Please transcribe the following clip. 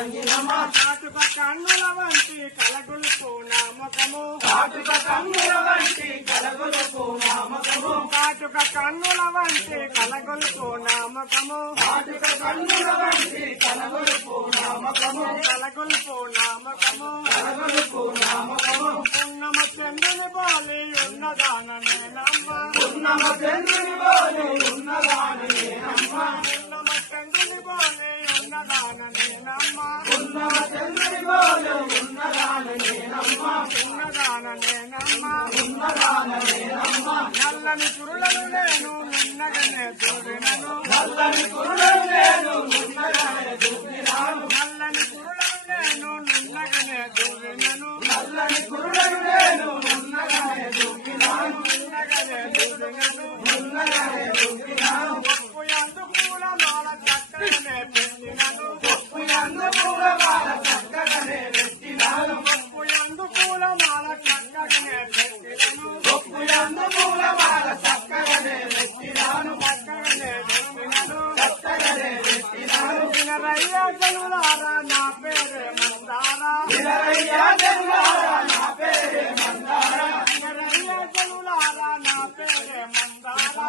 కాటుక కన్నుల వంటి కలగొలుపు నామకము కాటుక కన్నుల వంటి కలగొలుపు నామకము కాటుక కన్నుల వంటి కలగొలుపు నామకము కాటుక కన్నుల వంటి నామకము నామకము నామకము చంద్రుని పోలి ఉన్నదాననేనమ్మ ఉన్నమ చంద్రుని నల్లని పురులను నేను నిన్నగనే చూడినను నల్లని కురులను నేను ఉన్నదాని చూపినాను నల్లని పురులను నేను నిన్నగనే చూడినను నల్లని కురులను నేను ఉన్నదాని చూపినాను నిన్నగనే చూడినను ఉన్నదాని జనులారా నా పేరే మందారా. వీరయ్య జనులారా నా పేరే మందారా. వీరయ్య జనులారా మందారా.